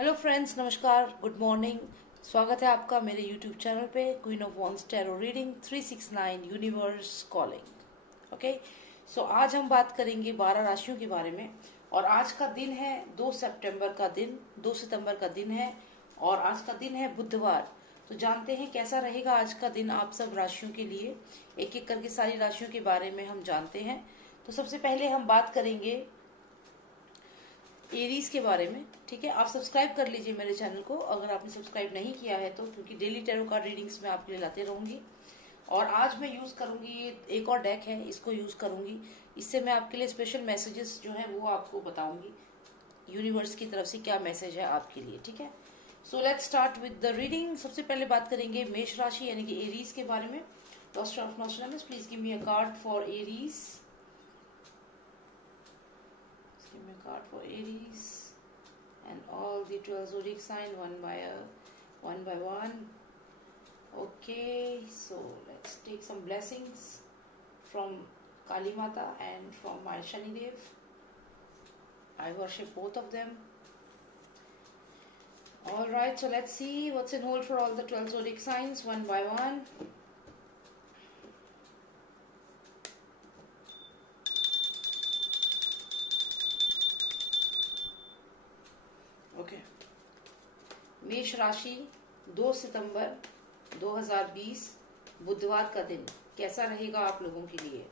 Hello friends, नमस्कार, good morning. स्वागत है आपका मेरे यूट्यूब चैनल पे queen of wands tarot reading 369 universe calling. Okay, so आज हम बात करेंगे 12 राशियों के बारे में। और आज का दिन है 2 सितंबर का दिन है और आज का दिन है बुधवार। तो जानते हैं कैसा रहेगा आज का दिन आप सब राशियों के लिए। एक एक करके सारी राशियों के बारे में हम जानते हैं। तो सबसे पहले हम बात करेंगे एरीज के बारे में। ठीक है, आप सब्सक्राइब कर लीजिए मेरे चैनल को अगर आपने सब्सक्राइब नहीं किया है तो, क्योंकि डेली टैरो कार्ड रीडिंग्स मैं आपके लिए लाते रहूंगी। और आज मैं यूज करूंगी, ये एक और डेक है, इसको यूज करूंगी। इससे मैं आपके लिए स्पेशल मैसेजेस जो है वो आपको बताऊंगी, यूनिवर्स की तरफ से क्या मैसेज है आपके लिए। ठीक है, so let's start with the reading. सबसे पहले बात करेंगे मेष राशि यानी कि एरीज के बारे में। Lord of Nostradamus, please give me a card for Aries. Give me a card for Aries and all the 12 zodiac sign one by one. Okay, so let's take some blessings from Kali Mata and from my Shani Dev. I worship both of them. All right, so let's see what's in hold for all the 12 zodiac signs one by one. मेष राशि 2 September 2020 बुधवार का दिन कैसा रहेगा आप लोगों के लिए।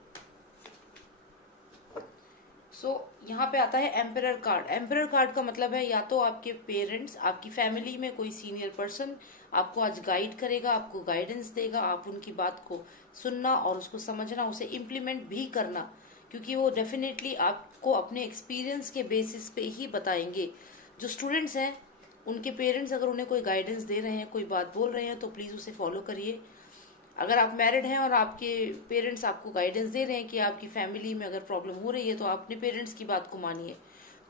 यहाँ पे आता है एम्परर कार्ड। एम्परर कार्ड का मतलब है या तो आपके पेरेंट्स, आपकी फैमिली में कोई सीनियर पर्सन आपको आज गाइड करेगा, आपको गाइडेंस देगा। आप उनकी बात को सुनना और उसको समझना, उसे इम्प्लीमेंट भी करना, क्योंकि वो डेफिनेटली आपको अपने एक्सपीरियंस के बेसिस पे ही बताएंगे। जो स्टूडेंट्स हैं उनके पेरेंट्स अगर उन्हें कोई गाइडेंस दे रहे हैं, कोई बात बोल रहे हैं, तो प्लीज उसे फॉलो करिए। अगर आप मैरिड हैं और आपके पेरेंट्स आपको गाइडेंस दे रहे हैं कि आपकी फैमिली में अगर प्रॉब्लम हो रही है तो आप अपने पेरेंट्स की बात को मानिए।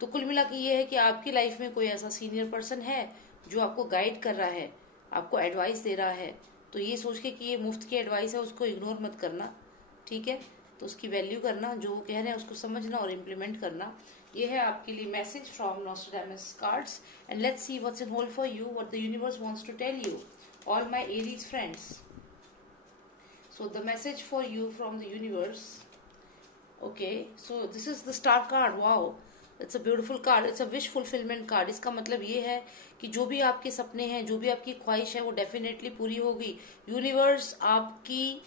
तो कुल मिला के ये है कि आपकी लाइफ में कोई ऐसा सीनियर पर्सन है जो आपको गाइड कर रहा है, आपको एडवाइस दे रहा है। तो ये सोच के कि ये मुफ्त की एडवाइस है, उसको इग्नोर मत करना। ठीक है, तो उसकी वैल्यू करना, जो वो कह रहे हैं उसको समझना और इम्प्लीमेंट करना। ये है आपके लिए message from Nostradamus cards. And let's see what's in hold for you, what the universe wants to tell you, all my Aries friends. So the message for you from the universe. Okay, so this is the star card. Wow, it's a beautiful card. It's a wish fulfillment card. इसका मतलब ये है कि जो भी आपके सपने हैं, जो भी आपकी ख्वाहिश है, वो डेफिनेटली पूरी होगी। यूनिवर्स आपकी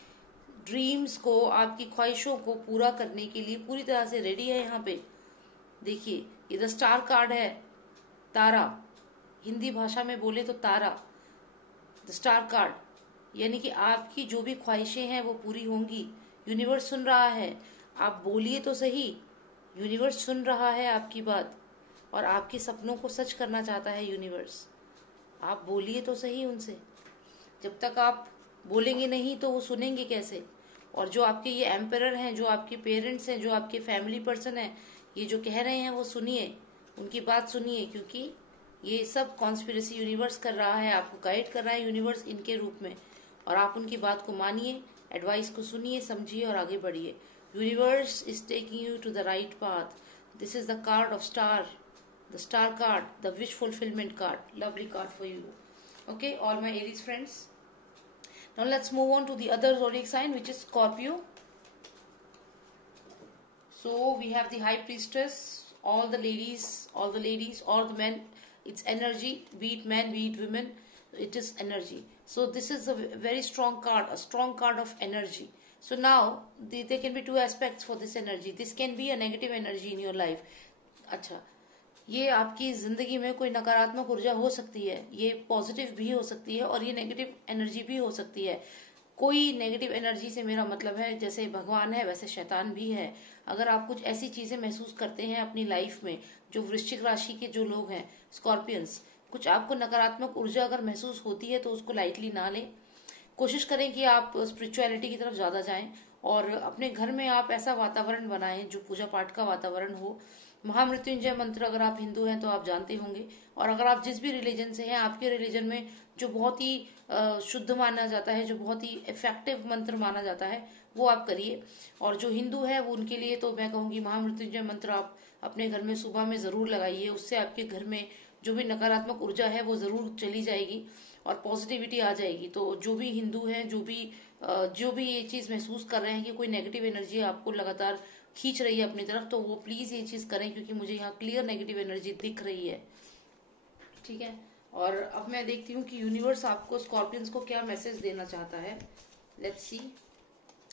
ड्रीम्स को, आपकी ख्वाहिशों को पूरा करने के लिए पूरी तरह से रेडी है। यहाँ पे देखिए, ये द स्टार कार्ड है, तारा। हिंदी भाषा में बोले तो तारा, द स्टार कार्ड, यानी कि आपकी जो भी ख्वाहिशें हैं वो पूरी होंगी। यूनिवर्स सुन रहा है, आप बोलिए तो सही। यूनिवर्स सुन रहा है आपकी बात और आपके सपनों को सच करना चाहता है यूनिवर्स। आप बोलिए तो सही उनसे। जब तक आप बोलेंगे नहीं तो वो सुनेंगे कैसे। और जो आपके ये एम्परर हैं, जो आपके पेरेंट्स हैं, जो आपके फैमिली पर्सन हैं, ये जो कह रहे हैं वो सुनिए, उनकी बात सुनिए, क्योंकि ये सब कॉन्स्पिरेसी यूनिवर्स कर रहा है, आपको गाइड कर रहा है यूनिवर्स इनके रूप में। और आप उनकी बात को मानिए, एडवाइस को सुनिए, समझिए और आगे बढ़िए। Universe is taking you to the right path. This is the card of star, the star card, the wish fulfilment card. Lovely card for you. Okay, all my Aries friends, now let's move on to the other zodiac sign which is Scorpio. So we have the high priestess, all the ladies, all the men. It's energy, be it men, be it women. It is energy. So this is a very strong card, a strong card of energy. So now there can be two aspects for this energy. This can be a negative energy in your life. अच्छा, ये आपकी जिंदगी में कोई नकारात्मक ऊर्जा हो सकती है, ये पॉजिटिव भी हो सकती है और ये नेगेटिव एनर्जी भी हो सकती है। कोई नेगेटिव एनर्जी से मेरा मतलब है जैसे भगवान है वैसे शैतान भी है। अगर आप कुछ ऐसी चीजें महसूस करते हैं अपनी लाइफ में, जो वृश्चिक राशि के जो लोग हैं, स्कॉर्पियंस, कुछ आपको नकारात्मक ऊर्जा अगर महसूस होती है तो उसको लाइटली ना लें। कोशिश करें कि आप स्पिरिचुअलिटी की तरफ ज्यादा जाएं और अपने घर में आप ऐसा वातावरण बनाएं जो पूजा पाठ का वातावरण हो। महामृत्युंजय मंत्र अगर आप हिंदू हैं तो आप जानते होंगे, और अगर आप जिस भी रिलीजन से हैं, आपके रिलीजन में जो बहुत ही शुद्ध माना जाता है, जो बहुत ही इफेक्टिव मंत्र माना जाता है, वो आप करिए। और जो हिंदू है वो उनके लिए तो मैं कहूंगी महामृत्युंजय मंत्र आप अपने घर में सुबह में जरूर लगाइए। उससे आपके घर में जो भी नकारात्मक ऊर्जा है वो जरूर चली जाएगी और पॉजिटिविटी आ जाएगी। तो जो भी हिंदू हैं, जो भी ये चीज महसूस कर रहे हैं कि कोई नेगेटिव एनर्जी आपको लगातार खींच रही है अपनी तरफ, तो वो प्लीज ये चीज करें, क्योंकि मुझे यहाँ क्लियर नेगेटिव एनर्जी दिख रही है। ठीक है, और अब मैं देखती हूँ कि यूनिवर्स आपको स्कॉर्पियंस को क्या मैसेज देना चाहता है। Let's see.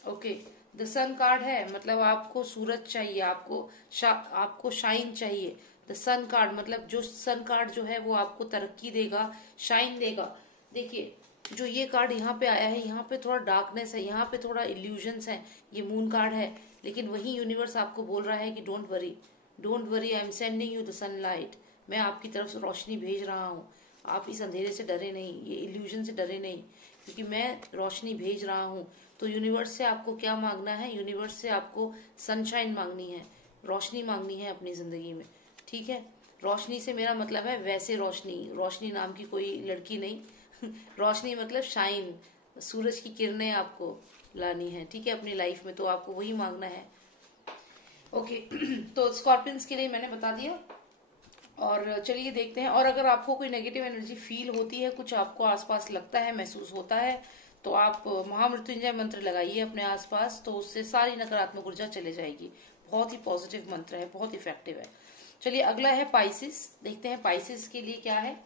Okay, the sun card है, मतलब आपको सूरज चाहिए, आपको शाइन चाहिए। द सन कार्ड मतलब जो सन कार्ड जो है वो आपको तरक्की देगा, शाइन देगा। देखिए जो ये कार्ड यहाँ पे आया है, यहाँ पे थोड़ा डार्कनेस है, यहाँ पे थोड़ा इल्यूजन्स है, ये मून कार्ड है, लेकिन वही यूनिवर्स आपको बोल रहा है कि don't worry, I am sending you the sunlight. मैं आपकी तरफ से रोशनी भेज रहा हूँ, आप इस अंधेरे से डरे नहीं, ये इल्यूजन से डरे नहीं, क्योंकि मैं रोशनी भेज रहा हूँ। तो यूनिवर्स से आपको क्या मांगना है? यूनिवर्स से आपको सनशाइन मांगनी है, रोशनी मांगनी है अपनी जिंदगी में। ठीक है, रोशनी से मेरा मतलब है वैसे रोशनी नाम की कोई लड़की नहीं रोशनी मतलब शाइन, सूरज की किरणें आपको लानी है, ठीक है, अपनी लाइफ में। तो आपको वही मांगना है। ओके तो स्कॉर्पियंस के लिए मैंने बता दिया, और चलिए देखते हैं। और अगर आपको कोई नेगेटिव एनर्जी फील होती है, कुछ आपको आसपास लगता है, महसूस होता है, तो आप महामृत्युंजय मंत्र लगाइए अपने आसपास, तो उससे सारी नकारात्मक ऊर्जा चले जाएगी। बहुत ही पॉजिटिव मंत्र है, बहुत इफेक्टिव है। चलिए अगला है पाइसिस। देखते हैं पाइसिस के लिए क्या है।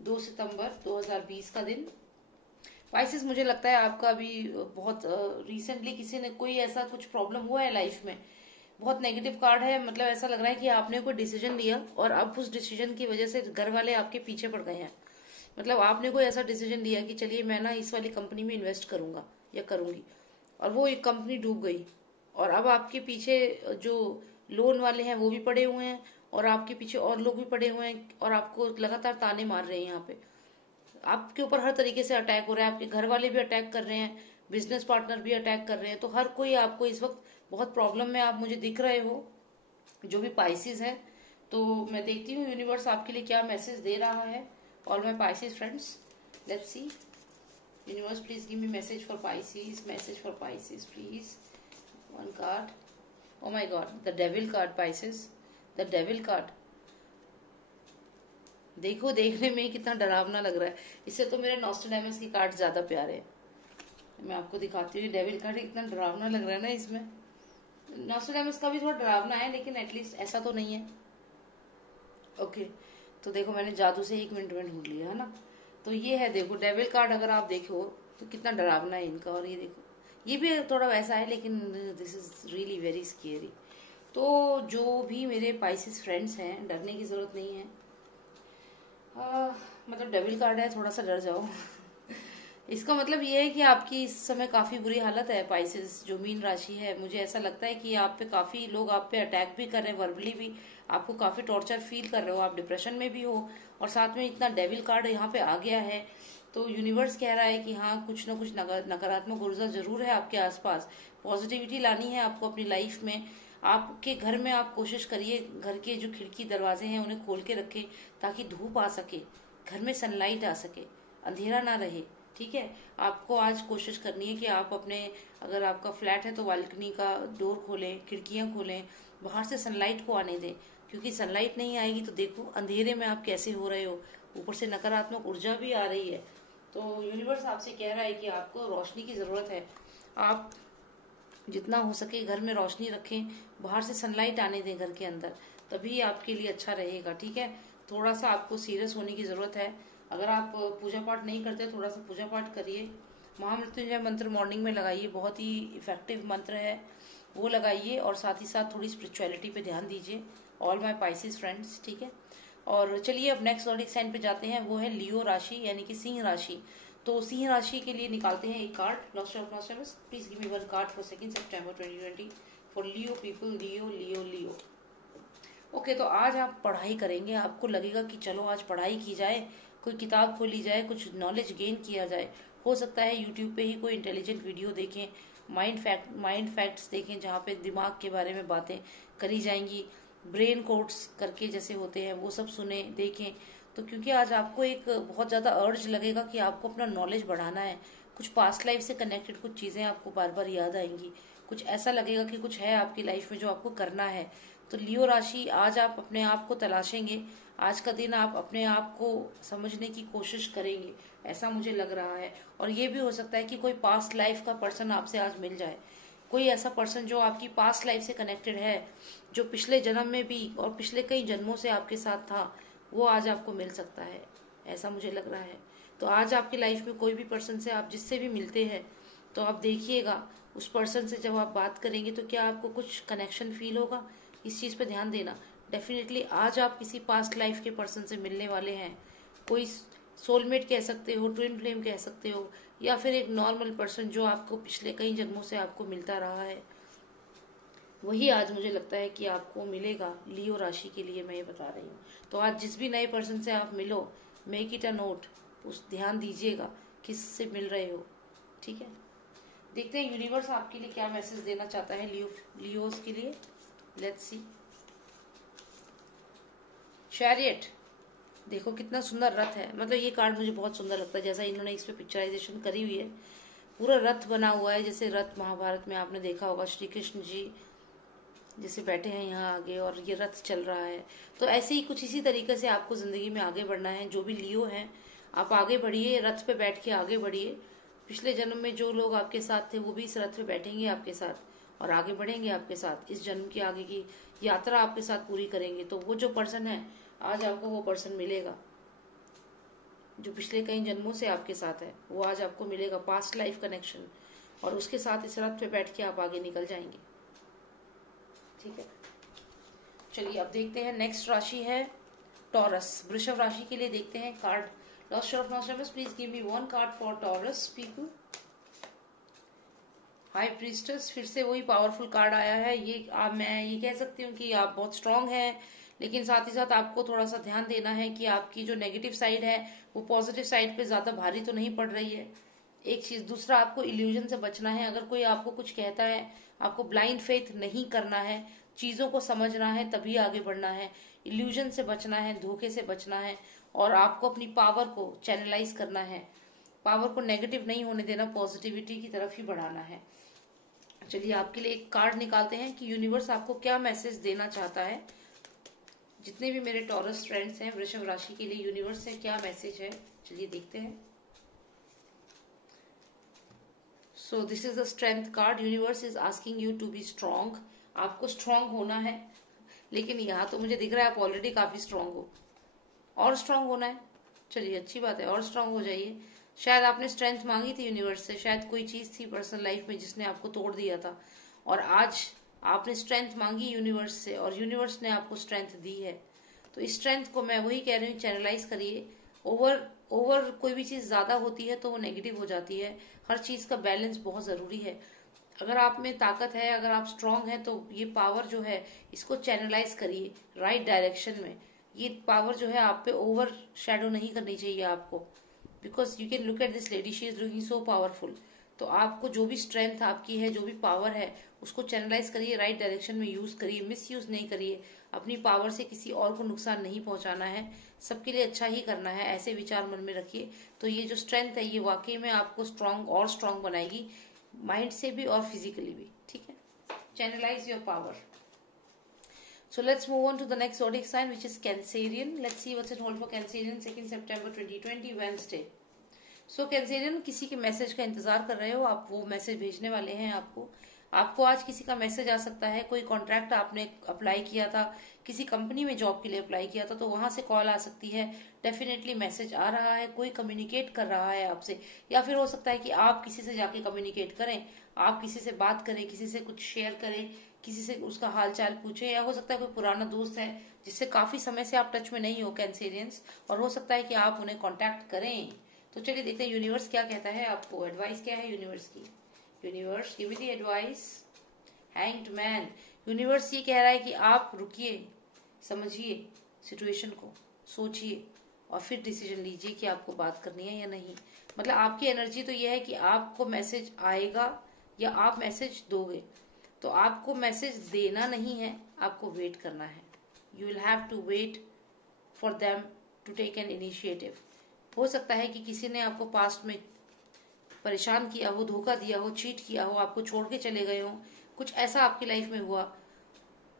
2 सितंबर 2020 का दिन। पाइसिस, मुझे लगता है आपका अभी बहुत रिसेंटली किसी ने कोई ऐसा कुछ प्रॉब्लम हुआ है लाइफ में। बहुत नेगेटिव कार्ड है, मतलब ऐसा लग रहा है कि आपने कोई डिसीजन लिया और अब उस डिसीजन की वजह से घर वाले आपके पीछे पड़ गए हैं। मतलब आपने कोई ऐसा डिसीजन लिया कि चलिए मैं ना इस वाली कंपनी में इन्वेस्ट करूंगा या करूंगी, और वो एक कंपनी डूब गई, और अब आपके पीछे जो लोन वाले हैं वो भी पड़े हुए हैं, और आपके पीछे और लोग भी पड़े हुए हैं, और आपको लगातार ताने मार रहे हैं। यहाँ पे आपके ऊपर हर तरीके से अटैक हो रहा है, आपके घर वाले भी अटैक कर रहे हैं, बिजनेस पार्टनर भी अटैक कर रहे हैं। तो हर कोई आपको इस वक्त बहुत प्रॉब्लम में आप मुझे दिख रहे हो, जो भी पाइसिस है। तो मैं देखती हूँ यूनिवर्स आपके लिए क्या मैसेज दे रहा है। All my Pisces friends, let's see. Universe please give me message for Pisces please. One card. Oh my God, the devil card Pisces, the devil card. देखो देखने में ही कितना डरावना लग रहा है, इससे तो मेरे नॉस्ट्रेडेमस की कार्ड ज्यादा प्यारे है। मैं आपको दिखाती हूँ, डेविल कार्ड इतना डरावना लग रहा है ना इसमें। नॉस्ट्रेडेमस का भी थोड़ा डरावना है, लेकिन एटलीस्ट ऐसा तो नहीं है। ओके, तो देखो मैंने जादू से 1 मिनट में ढूंढ लिया है ना। तो ये है, देखो डेविल कार्ड अगर आप देखो तो कितना डरावना है इनका। और ये देखो, ये भी थोड़ा वैसा है, लेकिन this is really very scary. तो जो भी मेरे पाइसिस फ्रेंड्स हैं, डरने की जरूरत नहीं है। मतलब डेविल कार्ड है, थोड़ा सा डर जाओ इसका मतलब ये है कि आपकी इस समय काफी बुरी हालत है पाइसेस, जो मीन राशि है। मुझे ऐसा लगता है कि आप पे काफी लोग आप पे अटैक भी कर रहे हैं, वर्बली भी आपको काफी टॉर्चर फील कर रहे हो, आप डिप्रेशन में भी हो, और साथ में इतना डेविल कार्ड यहाँ पे आ गया है। तो यूनिवर्स कह रहा है कि हाँ, कुछ ना कुछ नकारात्मक ऊर्जा जरूर है आपके आसपास। पॉजिटिविटी लानी है आपको अपनी लाइफ में। आपके घर में आप कोशिश करिए, घर के जो खिड़की दरवाजे हैं उन्हें खोल के रखें, ताकि धूप आ सके, घर में सनलाइट आ सके, अंधेरा ना रहे। ठीक है, आपको आज कोशिश करनी है कि आप अपने, अगर आपका फ्लैट है तो बालकनी का डोर खोलें, खिड़कियां खोलें, बाहर से सनलाइट को आने दें, क्योंकि सनलाइट नहीं आएगी तो देखो अंधेरे में आप कैसे हो रहे हो, ऊपर से नकारात्मक ऊर्जा भी आ रही है। तो यूनिवर्स आपसे कह रहा है कि आपको रोशनी की जरूरत है। आप जितना हो सके घर में रोशनी रखें, बाहर से सनलाइट आने दें घर के अंदर, तभी आपके लिए अच्छा रहेगा। ठीक है, थोड़ा सा आपको सीरियस होने की जरूरत है। अगर आप पूजा पाठ नहीं करते, थोड़ा सा पूजा पाठ करिए। महामृत्युंजय मंत्र मॉर्निंग में लगाइए, बहुत ही इफेक्टिव मंत्र है, वो लगाइए, और साथ ही साथ थोड़ी स्पिरिचुअलिटी पे ध्यान दीजिए। ऑल माय पाइसिस फ्रेंड्स, ठीक है। और चलिए अब नेक्स्ट ज़ोडिएक साइन पे जाते हैं, वो है लियो राशि, यानी कि सिंह राशि। तो सिंह राशि के लिए निकालते हैं एक card. Nostradamus, please give me one card for 2 September 2020 for Leo people. Leo Leo Leo. Okay, तो आज आप पढ़ाई करेंगे, आपको लगेगा कि चलो आज पढ़ाई की जाए, कोई किताब खोली जाए, कुछ नॉलेज गेन किया जाए। हो सकता है यूट्यूब पे ही कोई इंटेलिजेंट वीडियो देखें, माइंड फैक्ट्स देखें, जहाँ पे दिमाग के बारे में बातें करी जाएंगी, ब्रेन कोड्स करके जैसे होते हैं वो सब सुने देखें। तो क्योंकि आज आपको एक बहुत ज्यादा अर्ज लगेगा कि आपको अपना नॉलेज बढ़ाना है, कुछ पास्ट लाइफ से कनेक्टेड कुछ चीजें आपको बार बार याद आएंगी, कुछ ऐसा लगेगा कि कुछ है आपकी लाइफ में जो आपको करना है। तो लियो राशि, आज आप अपने आप को तलाशेंगे, आज का दिन आप अपने आप को समझने की कोशिश करेंगे, ऐसा मुझे लग रहा है। और ये भी हो सकता है कि कोई पास्ट लाइफ का पर्सन आपसे आज मिल जाए, कोई ऐसा पर्सन जो आपकी पास्ट लाइफ से कनेक्टेड है, जो पिछले जन्म में भी और पिछले कई जन्मों से आपके साथ था, वो आज आपको मिल सकता है, ऐसा मुझे लग रहा है। तो आज आपकी लाइफ में कोई भी पर्सन से आप जिससे भी मिलते हैं, तो आप देखिएगा उस पर्सन से जब आप बात करेंगे तो क्या आपको कुछ कनेक्शन फील होगा, इस चीज़ पे ध्यान देना। डेफिनेटली आज आप किसी पास्ट लाइफ के पर्सन से मिलने वाले हैं, कोई सोलमेट कह सकते हो, ट्विन फ्लेम कह सकते हो, या फिर एक नॉर्मल पर्सन जो आपको पिछले कई जन्मों से आपको मिलता रहा है, वही आज मुझे लगता है कि आपको मिलेगा लियो राशि के लिए, मैं ये बता रही हूँ। तो आज जिस भी नए पर्सन से आप मिलो, मेक इट अ नोट, उस ध्यान दीजिएगा किससे मिल रहे हो, ठीक है। देखते हैं यूनिवर्स आपके लिए क्या मैसेज देना चाहता है लियोस के लिए। Let's see. चैरियट, देखो कितना सुंदर रथ है, मतलब ये कार्ड मुझे बहुत सुंदर लगता है, जैसा इन्होंने इस पे पिक्चराइजेशन करी हुई है, पूरा रथ बना हुआ है, जैसे रथ महाभारत में आपने देखा होगा, श्री कृष्ण जी जैसे बैठे हैं यहाँ आगे और ये रथ चल रहा है। तो ऐसे ही कुछ इसी तरीके से आपको जिंदगी में आगे बढ़ना है। जो भी लियो हैं, आप आगे बढ़िए, रथ पे बैठ के आगे बढ़िए। पिछले जन्म में जो लोग आपके साथ थे वो भी इस रथ पे बैठेंगे आपके साथ और आगे बढ़ेंगे आपके साथ, इस जन्म की आगे की यात्रा आपके साथ पूरी करेंगे। तो वो जो पर्सन है, आज आपको वो पर्सन मिलेगा जो पिछले कई जन्मों से आपके साथ है, वो आज आपको मिलेगा, पास्ट लाइफ कनेक्शन, और उसके साथ इस रथ पे बैठ के आप आगे निकल जाएंगे, ठीक है। चलिए अब देखते हैं नेक्स्ट राशि है टॉरस, वृषभ राशि के लिए देखते हैं card. Lost of Nostradamus, please give me one card for Taurus people. High priestess, फिर से वही पावरफुल कार्ड आया है। ये मैं ये कह सकती हूँ कि आप बहुत स्ट्रांग हैं, लेकिन साथ ही साथ आपको थोड़ा सा ध्यान देना है कि आपकी जो नेगेटिव साइड है वो पॉजिटिव साइड पे ज्यादा भारी तो नहीं पड़ रही है, एक चीज। दूसरा, आपको इल्यूजन से बचना है। अगर कोई आपको कुछ कहता है, आपको ब्लाइंड फेथ नहीं करना है, चीजों को समझना है, तभी आगे बढ़ना है। इल्यूजन से बचना है, धोखे से बचना है, और आपको अपनी पावर को चैनलाइज करना है, पावर को नेगेटिव नहीं होने देना, पॉजिटिविटी की तरफ ही बढ़ाना है। चलिए आपके लिए एक कार्ड निकालते हैं कि यूनिवर्स आपको क्या मैसेज देना चाहता है। जितने भी मेरे टॉरस फ्रेंड्स हैं वृषभ राशि के लिए, यूनिवर्स से क्या मैसेज है, चलिए देखते हैं। So this is the strength card. Universe is asking you to be strong. आपको स्ट्रांग होना है, लेकिन यहाँ तो मुझे दिख रहा है आप ऑलरेडी काफी स्ट्रांग हो, और स्ट्रांग होना है। चलिए अच्छी बात है, और स्ट्रांग हो जाइए। शायद आपने स्ट्रेंथ मांगी थी यूनिवर्स से, शायद कोई चीज थी पर्सनल लाइफ में जिसने आपको तोड़ दिया था, और आज आपने स्ट्रेंथ मांगी यूनिवर्स से और यूनिवर्स ने आपको स्ट्रेंथ दी है। तो इस स्ट्रेंथ को मैं वही कह रही हूँ, चैनलाइज करिए। ओवर कोई भी चीज ज्यादा होती है तो वो नेगेटिव हो जाती है। हर चीज का बैलेंस बहुत जरूरी है। अगर आप में ताकत है, अगर आप स्ट्रांग हैं, तो ये पावर जो है इसको चैनलाइज करिए राइट डायरेक्शन में। ये पावर जो है आप पे ओवर शेडो नहीं करनी चाहिए आपको, because you can look at this lady, she is looking so powerful. तो आपको जो भी स्ट्रेंथ आपकी है, जो भी पावर है, उसको चैनलाइज करिए, राइट डायरेक्शन में यूज करिए, मिस यूज नहीं करिए। अपनी पावर से किसी और को नुकसान नहीं पहुंचाना है, सबके लिए अच्छा ही करना है, ऐसे विचार मन में रखिए। तो ये जो स्ट्रेंथ है ये वाकई में आपको स्ट्रांग और स्ट्रांग बनाएगी, माइंड से भी और फिजिकली भी, ठीक है। Channelise your power. So let's move on to the next zodiac sign, which is Cancerian. Let's see what's in hold for Cancerian 2 September 2020 Wednesday. So Cancerian, किसी के मैसेज का इंतजार कर रहे हो आप, वो मैसेज भेजने वाले हैं आपको आज किसी का मैसेज आ सकता है। कोई कॉन्ट्रैक्ट आपने अप्लाई किया था, किसी कंपनी में जॉब के लिए अप्लाई किया था, तो वहां से कॉल आ सकती है। डेफिनेटली मैसेज आ रहा है, कोई कम्युनिकेट कर रहा है आपसे, या फिर हो सकता है कि आप किसी से जाके कम्युनिकेट करें, आप किसी से बात करें, किसी से कुछ शेयर करें, किसी से उसका हालचाल पूछे, या हो सकता है कोई पुराना दोस्त है जिससे काफी समय से आप टच में नहीं हो कैंसेरियंस, और हो सकता है कि आप उन्हें कांटेक्ट करें। तो चलिए देखते हैं यूनिवर्स क्या कहता है आपको, एडवाइस क्या है यूनिवर्स की। Universe give me the advice. Hanged man, universe ये कह रहा है कि आप रुकिए, समझिए सिचुएशन को, सोचिए और फिर डिसीजन लीजिए कि आपको बात करनी है या नहीं। मतलब आपकी एनर्जी तो ये है कि आपको मैसेज आएगा या आप मैसेज दोगे। तो आपको मैसेज देना नहीं है, आपको वेट करना है। You will have to wait for them to take an initiative. हो सकता है कि किसी ने आपको पास्ट में परेशान किया हो, धोखा दिया हो, चीट किया हो, आपको छोड़ के चले गए हो, कुछ ऐसा आपकी लाइफ में हुआ,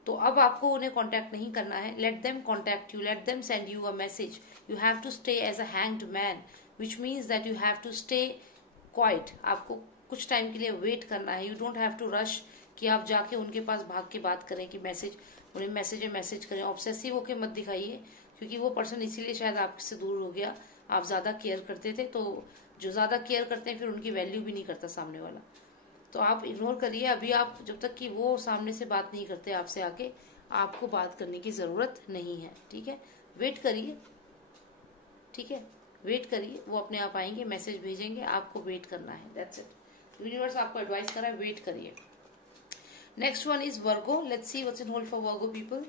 तो अब आपको उन्हें कांटेक्ट नहीं करना है. Let them contact you, let them send you a message. You have to stay as a hanged man, which means that you have to stay quiet. आपको कुछ टाइम के लिए वेट करना है. You don't have to rush कि आप जाके उनके पास भाग के बात करें कि उन्हें मैसेज करें. ऑब्सेसिव होके मत दिखाइए, क्योंकि वो पर्सन इसीलिए शायद आपसे दूर हो गया. आप ज्यादा केयर करते थे, तो जो ज्यादा केयर करते हैं फिर उनकी वैल्यू भी नहीं करता सामने वाला. तो आप इग्नोर करिए. अभी आप जब तक कि वो सामने से बात नहीं करते आपसे आके, आपको बात करने की जरूरत नहीं है. ठीक है, वेट करिए. ठीक है, वेट करिए. वो अपने आप आएंगे, मैसेज भेजेंगे, आपको वेट करना है. That's it. यूनिवर्स आपको एडवाइस कर रहा है, वेट करिए. Next one is Virgo. Let's see what's in hold for Virgo people.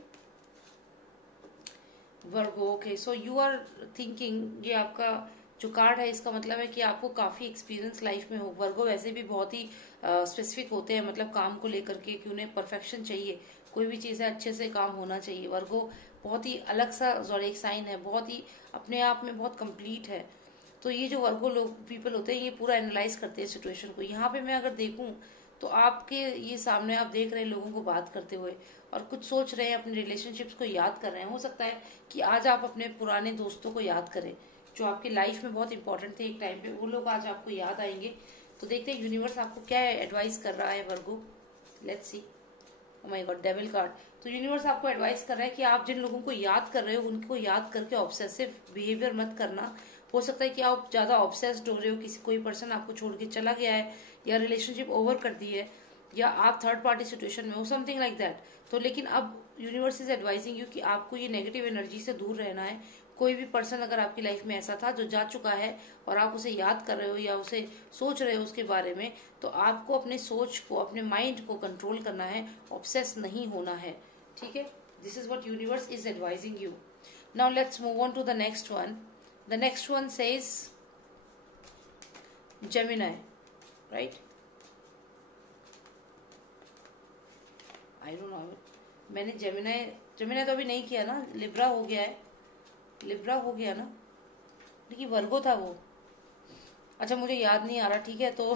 Virgo, okay. So you are thinking, ये आपका जो कार्ड है इसका मतलब है कि आपको काफी एक्सपीरियंस लाइफ में हो. वर्गो वैसे भी बहुत ही स्पेसिफिक होते हैं, मतलब काम को लेकर के कि उन्हें परफेक्शन चाहिए. कोई भी चीज है अच्छे से काम होना चाहिए. वर्गो बहुत ही अलग सा ज़ोडिएक साइन है, बहुत ही अपने आप में बहुत कंप्लीट है. तो ये जो वर्गो लोग पीपल होते हैं, ये पूरा एनालाइज करते हैं सिचुएशन को. यहाँ पे मैं अगर देखूं तो आपके ये सामने आप देख रहे हैं लोगों को बात करते हुए, और कुछ सोच रहे हैं, अपने रिलेशनशिप्स को याद कर रहे हैं. हो सकता है कि आज आप अपने पुराने दोस्तों को याद करें जो आपकी लाइफ में बहुत इंपॉर्टेंट थे एक टाइम पे. वो लोग आज आपको याद आएंगे. तो देखते हैं यूनिवर्स आपको क्या एडवाइस कर रहा है Virgo. Let's see. Oh my god, devil card. तो यूनिवर्स आपको एडवाइस कर रहा है कि आप जिन लोगों को याद कर रहे हो उनको याद करके ऑब्सेसिव बिहेवियर मत करना. हो सकता है कि आप ज्यादा ऑब्सेस्ड हो रहे हो, किसी कोई पर्सन आपको छोड़ के चला गया है, या रिलेशनशिप ओवर कर दी है, या आप थर्ड पार्टी सिचुएशन में हो, समथिंग लाइक दैट. तो लेकिन अब यूनिवर्स इज एडवाइजिंग यू कि आपको ये नेगेटिव एनर्जी से दूर रहना है. कोई भी पर्सन अगर आपकी लाइफ में ऐसा था जो जा चुका है और आप उसे याद कर रहे हो या उसे सोच रहे हो उसके बारे में, तो आपको अपने सोच को, अपने माइंड को कंट्रोल करना है, ऑब्सेस नहीं होना है. ठीक है, this is what universe is advising you. Now let's move on to the next one. The next one says Gemini, right? I don't know, मैंने जेमिनी तो अभी नहीं किया ना. लिब्रा हो गया है, लिब्रा हो गया ना, लेकिन वर्गो था वो. अच्छा, मुझे याद नहीं आ रहा. ठीक है, तो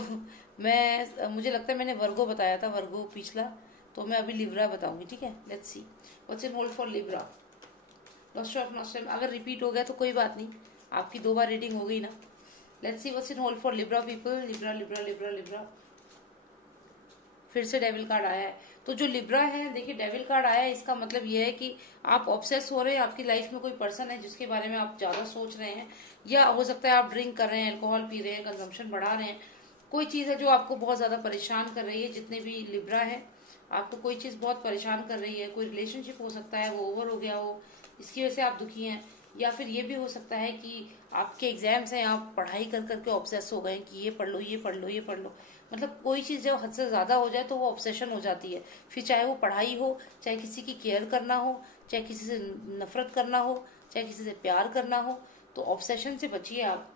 मुझे लगता है मैंने वर्गो बताया था, वर्गो पिछला. तो मैं अभी लिब्रा बताऊंगी. ठीक है, let's see what's in hold for Libra. Lost of last time अगर रिपीट हो गया तो कोई बात नहीं, आपकी 2 बार रीडिंग हो गई ना. Let's see what's in hold for Libra people. Libra Libra Libra Libra. फिर से डेविल कार्ड आया है. तो जो लिब्रा है, देखिए डेविल कार्ड आया है, इसका मतलब ये है कि आप ऑब्सेस हो रहे हैं. आपकी लाइफ में कोई पर्सन है जिसके बारे में आप ज्यादा सोच रहे हैं, या हो सकता है आप ड्रिंक कर रहे हैं, अल्कोहल पी रहे हैं, कंजम्पशन बढ़ा रहे हैं. कोई चीज है जो आपको बहुत ज्यादा परेशान कर रही है. जितने भी लिब्रा है, आपको कोई चीज बहुत परेशान कर रही है. कोई रिलेशनशिप हो सकता है वो ओवर हो गया हो, इसकी वजह से आप दुखी हैं. या फिर ये भी हो सकता है कि आपके एग्जाम्स हैं, आप पढ़ाई कर करके ऑब्सेस हो गए कि ये पढ़ लो, ये पढ़ लो, ये पढ़ लो. मतलब कोई चीज जब हद से ज्यादा हो जाए तो वो ऑब्सेशन हो जाती है. फिर चाहे वो पढ़ाई हो, चाहे किसी की केयर करना हो, चाहे किसी से नफरत करना हो, चाहे किसी से प्यार करना हो, तो ऑब्सेशन से बचिए आप.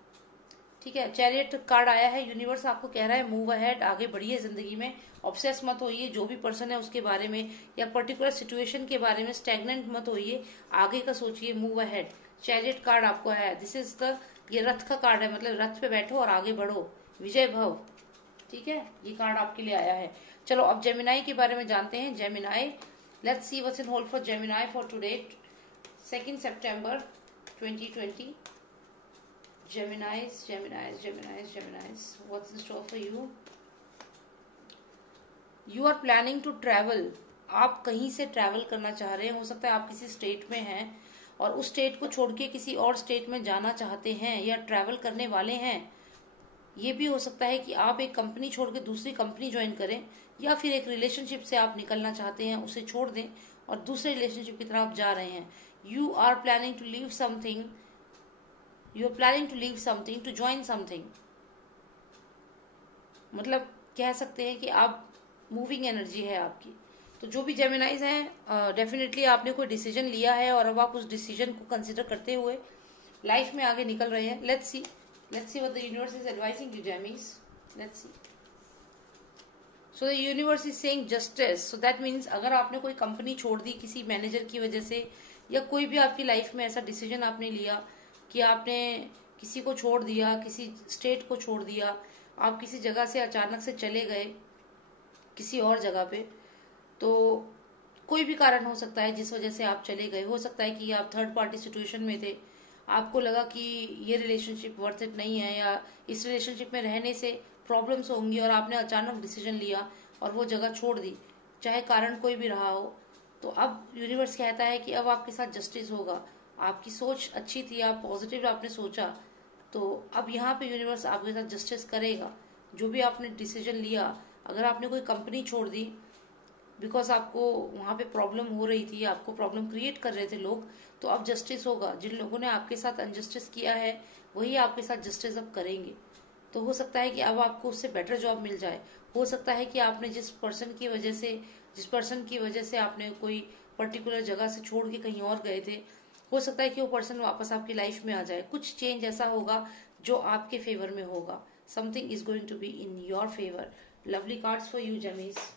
ठीक है, चैरियट कार्ड आया है. यूनिवर्स आपको कह रहा है मूव अहेड, आगे बढ़िए जिंदगी में. ऑब्सेस मत होइए जो भी पर्सन है उसके बारे में, या पर्टिकुलर सिचुएशन के बारे में स्टैग्नेंट मत होइए. आगे का सोचिए, मूव अहेड. चैरियट कार्ड आपको है. दिस इज द, ये रथ का कार्ड है, मतलब रथ पे बैठो और आगे बढ़ो, विजय भव. ठीक है, ये कार्ड आपके लिए आया है. चलो अब जेमिनी के बारे में जानते हैं. Gemini, let's see what's in hold for Gemini for today 2 September 2020. Geminis, what's in store for you? You are planning to travel. आप कहीं से ट्रैवल करना चाह रहे हैं. हो सकता है आप किसी स्टेट में हैं और उस स्टेट को छोड़ के किसी और स्टेट में जाना चाहते हैं या ट्रैवल करने वाले हैं. ये भी हो सकता है कि आप एक कंपनी छोड़ के दूसरी कंपनी ज्वाइन करें, या फिर एक रिलेशनशिप से आप निकलना चाहते हैं, उसे छोड़ दें और दूसरे रिलेशनशिप की तरफ जा रहे हैं. You are planning to leave something. You are planning to leave something to join something. मतलब कह सकते हैं कि आप मूविंग एनर्जी है आपकी. तो जो भी जेमिनाइज हैं, डेफिनेटली आपने कोई डिसीजन लिया है और अब आप उस डिसीजन को कंसिडर करते हुए लाइफ में आगे निकल रहे हैं. Let's see what the universe is advising you Gemini. Let's see. So the universe is saying justice. So that means अगर आपने कोई कंपनी छोड़ दी किसी मैनेजर की वजह से, या कोई भी आपकी लाइफ में ऐसा डिसीजन आपने लिया कि आपने किसी को छोड़ दिया, किसी स्टेट को छोड़ दिया, आप किसी जगह से अचानक से चले गए किसी और जगह पे, तो कोई भी कारण हो सकता है जिस वजह से आप चले गए। हो सकता है कि आप थर्ड पार्टी सिचुएशन में थे, आपको लगा कि ये रिलेशनशिप वर्थ इट नहीं है, या इस रिलेशनशिप में रहने से प्रॉब्लम्स होंगी, और आपने अचानक डिसीजन लिया और वो जगह छोड़ दी, चाहे कारण कोई भी रहा हो। तो अब यूनिवर्स कहता है कि अब आपके साथ जस्टिस होगा। आपकी सोच अच्छी थी, आप पॉजिटिव आपने सोचा, तो अब यहाँ पे यूनिवर्स आपके साथ जस्टिस करेगा। जो भी आपने डिसीजन लिया, अगर आपने कोई कंपनी छोड़ दी बिकॉज आपको वहां पे प्रॉब्लम हो रही थी, आपको प्रॉब्लम क्रिएट कर रहे थे लोग, तो अब जस्टिस होगा। जिन लोगों ने आपके साथ अनजस्टिस किया है वही आपके साथ जस्टिस अब करेंगे। तो हो सकता है कि अब आपको उससे बेटर जॉब मिल जाए। हो सकता है कि आपने जिस पर्सन की वजह से आपने कोई पर्टिकुलर जगह से छोड़ के कहीं और गए थे, हो सकता है कि वो पर्सन वापस आपकी लाइफ में आ जाए। कुछ चेंज ऐसा होगा जो आपके फेवर में होगा। Something is going to be in your favour. Lovely cards for you, Gemini.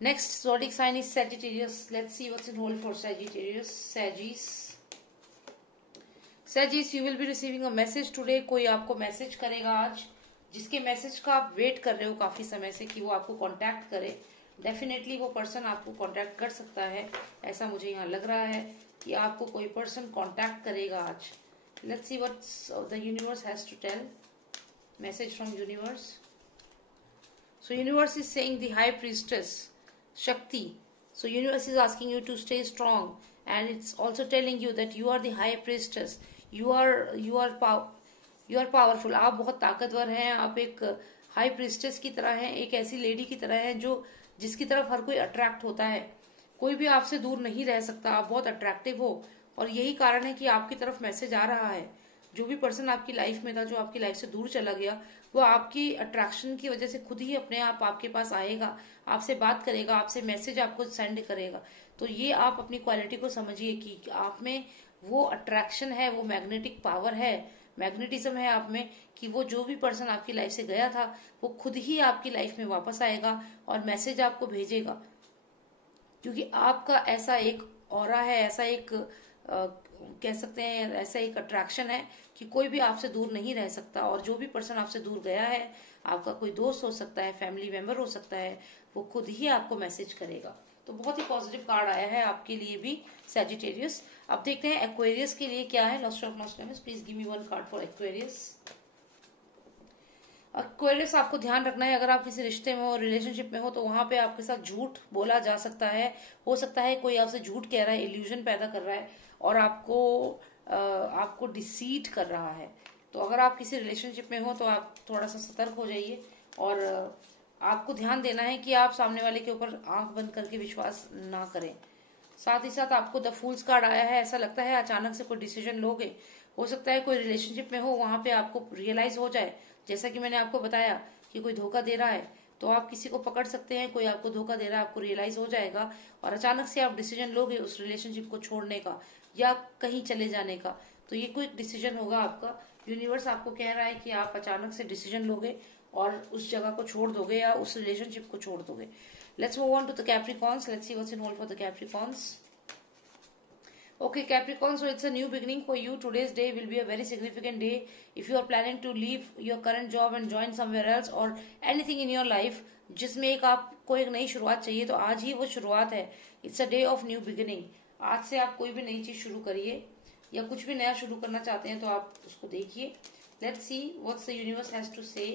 Next zodiac sign is Sagittarius. Let's see what's in hold for Sagittarius. Sagittarius, you will be receiving a message today. कोई आपको message करेगा आज, जिसके message का आप wait कर रहे हो काफी समय से कि वो आपको कांटेक्ट करे। डेफिनेटली वो पर्सन आपको कांटेक्ट कर सकता है, ऐसा मुझे यहाँ लग रहा है कि आपको कोई पर्सन कांटेक्ट करेगा आज। Let's see what's the universe has to tell. Message from universe. So universe is saying the high priestess Shakti. So universe is asking you to stay strong, and it's also telling you that you are the high priestess. You are powerful. आप बहुत ताकतवर हैं। आप एक high priestess की तरह हैं, एक ऐसी लेडी की तरह हैं जो जिसकी तरफ हर कोई अट्रैक्ट होता है। कोई भी आपसे दूर नहीं रह सकता। आप बहुत अट्रैक्टिव हो, और यही कारण है कि आपकी तरफ मैसेज आ रहा है। जो भी पर्सन आपकी लाइफ में था, जो आपकी लाइफ से दूर चला गया, वो आपकी अट्रैक्शन की वजह से खुद ही अपने आप आपके पास आएगा, आपसे बात करेगा, आपसे मैसेज आपको सेंड करेगा। तो ये आप अपनी क्वालिटी को समझिए कि आप में वो अट्रैक्शन है, वो मैग्नेटिक पावर है, मैग्नेटिज्म है आप में, कि वो जो भी पर्सन आपकी लाइफ से गया था वो खुद ही आपकी लाइफ में वापस आएगा और मैसेज आपको भेजेगा। क्योंकि आपका ऐसा एक ऑरा है, ऐसा एक कह सकते हैं ऐसा एक अट्रैक्शन है कि कोई भी आपसे दूर नहीं रह सकता। और जो भी पर्सन आपसे दूर गया है, आपका कोई दोस्त हो सकता है, फैमिली मेंबर हो सकता है, वो खुद ही आपको मैसेज करेगा। तो बहुत ही पॉजिटिव कार्ड आया है आपके लिए भी, सैजिटेरियस। अब देखते हैं एक्वेरियस के लिए क्या है। Lost of nostalgia, please give me one card for Aquarius. Aquarius, आपको ध्यान रखना है, अगर आप किसी रिश्ते में हो, रिलेशनशिप में हो, तो वहां पे आपके साथ झूठ बोला जा सकता है। हो सकता है कोई आपसे झूठ कह रहा है, इल्यूजन पैदा कर रहा है, और आपको डिसीट कर रहा है। तो अगर आप किसी रिलेशनशिप में हो तो आप थोड़ा सा सतर्क हो जाइए, और आपको ध्यान देना है कि आप सामने वाले के ऊपर आंख बंद करके विश्वास ना करें। साथ ही साथ आपको द फूल्स कार्ड आया है। ऐसा लगता है अचानक से कोई डिसीजन लोगे। हो सकता है कोई रिलेशनशिप में हो, वहां पे आपको रियलाइज हो जाए, जैसा कि मैंने आपको बताया कि कोई धोखा दे रहा है, तो आप किसी को पकड़ सकते हैं, कोई आपको धोखा दे रहा है, आपको रियलाइज हो जाएगा, और अचानक से आप डिसीजन लोगे उस रिलेशनशिप को छोड़ने का या कहीं चले जाने का। तो ये कोई डिसीजन होगा आपका। यूनिवर्स आपको कह रहा है कि आप अचानक से डिसीजन लोगे और उस जगह को छोड़ दोगे या उस रिलेशनशिप को छोड़ दोगे। Let's move on to the Capricorns. Let's see what's in hold for the Capricorns. Okay, Capricorn, so it's a new beginning for you. Today's day will be a very significant day. If you are planning to leave your current job and join somewhere else, or anything in your life जिसमें आपको एक नई शुरुआत चाहिए, तो आज ही वो शुरुआत है। It's a day of new beginning. आज से आप कोई भी नई चीज शुरू करिए, या कुछ भी नया शुरू करना चाहते हैं तो आप उसको देखिए। Let's see what the universe has to say.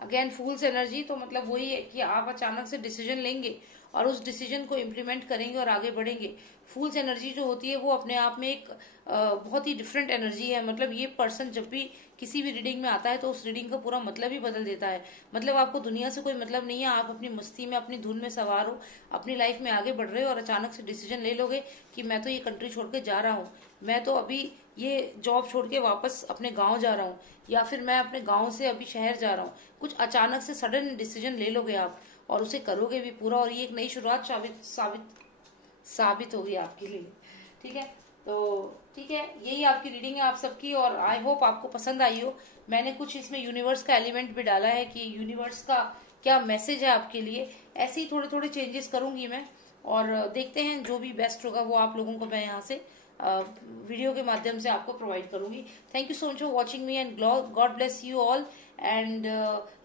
Again fools energy, तो मतलब वही है कि आप अचानक से डिसीजन लेंगे और उस डिसीजन को इम्प्लीमेंट करेंगे और आगे बढ़ेंगे। फूल्स एनर्जी जो होती है वो अपने आप में एक बहुत ही डिफरेंट एनर्जी है। मतलब ये पर्सन जब भी किसी भी रीडिंग में आता है तो उस रीडिंग का पूरा मतलब ही बदल देता है। मतलब आपको दुनिया से कोई मतलब नहीं है, आप अपनी मस्ती में, अपनी धुन में सवार हो, अपनी लाइफ में आगे बढ़ रहे हो, और अचानक से डिसीजन ले लोगे कि मैं तो ये कंट्री छोड़ के जा रहा हूँ, मैं तो अभी ये जॉब छोड़ के वापस अपने गाँव जा रहा हूँ, या फिर मैं अपने गाँव से अभी शहर जा रहा हूँ। कुछ अचानक से सडन डिसीजन ले लोगे आप और उसे करोगे भी पूरा, और ये एक नई शुरुआत साबित होगी आपके लिए। ठीक है, तो ठीक है, यही आपकी रीडिंग है आप सबकी, और आई होप आपको पसंद आई हो। मैंने कुछ इसमें यूनिवर्स का एलिमेंट भी डाला है कि यूनिवर्स का क्या मैसेज है आपके लिए। ऐसे ही थोड़े थोड़े चेंजेस करूंगी मैं, और देखते हैं जो भी बेस्ट होगा वो आप लोगों को मैं यहाँ से वीडियो के माध्यम से आपको प्रोवाइड करूंगी। Thank you so much for watching me, and God bless you all. And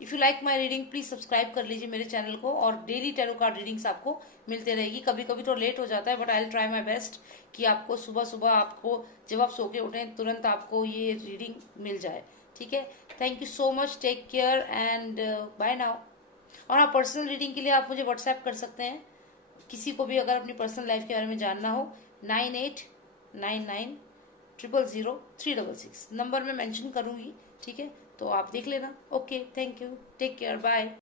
if you like my reading please subscribe कर लीजिए मेरे चैनल को, और डेली टैरो कार्ड रीडिंग्स आपको मिलते रहेगी। कभी कभी तो लेट हो जाता है, but I will try my best कि आपको सुबह सुबह आपको जब आप सो के उठें तुरंत आपको ये रीडिंग मिल जाए। ठीक है, thank you so much, take care and bye now. और हाँ, पर्सनल रीडिंग के लिए आप मुझे व्हाट्सएप कर सकते हैं, किसी को भी अगर अपनी पर्सनल लाइफ के बारे में जानना हो। 9899000366 नंबर में मेंशन करूंगी। ठीक है, तो आप देख लेना। Okay, thank you, take care, bye.